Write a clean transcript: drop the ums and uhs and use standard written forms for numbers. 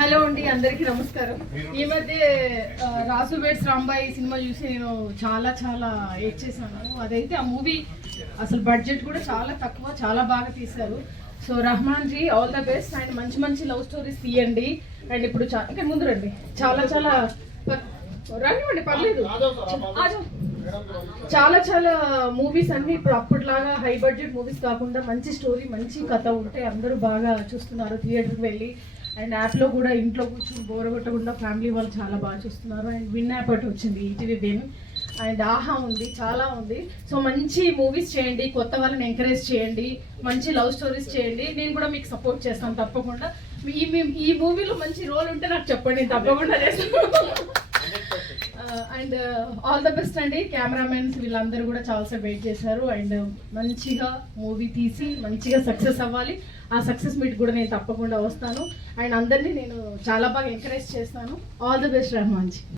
Hello అండి, అందరికీ నమస్కారం. ఈ మధ్య రాసు వేడ్స్ రాంబాయి సినిమా చూసి నేను చాలా చాలా ఏడ్చేసాను. అదైతే ఆ మూవీ అసలు బడ్జెట్ కూడా చాలా తక్కువ, చాలా బాగా తీశారు. So Rahman ji all the best and మంచి మంచి లవ్ స్టోరీస్ తీయండి. అండ్ ఇప్పుడు ఇక్కడ ముందు రండి, చాలా చాలా రండి పర్లేదు, చాలా చాలా మూవీస్ అన్ని ఇప్పుడు అప్పటిలాగా హై బడ్జెట్ మూవీస్ కాకుండా మంచి స్టోరీ, మంచి కథ ఉంటే అందరూ బాగా చూస్తున్నారు థియేటర్కి వెళ్ళి. అండ్ యాప్లో కూడా ఇంట్లో కూర్చొని బోర్ కొట్టకుండా ఫ్యామిలీ వాళ్ళు చాలా బాగా చూస్తున్నారు. అండ్ విన్ యాప్ ఒకటి వచ్చింది, ఈటీవీ విన్. అండ్ ఆహా ఉంది, చాలా ఉంది. సో మంచి మూవీస్ చేయండి, కొత్త వాళ్ళని ఎంకరేజ్ చేయండి, మంచి లవ్ స్టోరీస్ చేయండి. నేను కూడా మీకు సపోర్ట్ చేస్తాను తప్పకుండా. ఈ మూవీలో మంచి రోల్ ఉంటే నాకు చెప్పండి, తప్పకుండా చేస్తాను. అండ్ ఆల్ ద బెస్ట్ అండి. కెమెరామెన్స్ వీళ్ళందరూ కూడా చాలాసేపు వెయిట్ చేశారు. అండ్ మంచిగా మూవీ తీసి మంచిగా సక్సెస్ అవ్వాలి. ఆ సక్సెస్ మీట్ కూడా నేను తప్పకుండా వస్తాను. అండ్ అందరినీ నేను చాలా బాగా ఎంకరేజ్ చేస్తాను. All the best Rahman G.